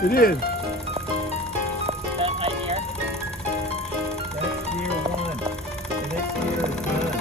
It is. That idea. That's year one. The next year is done.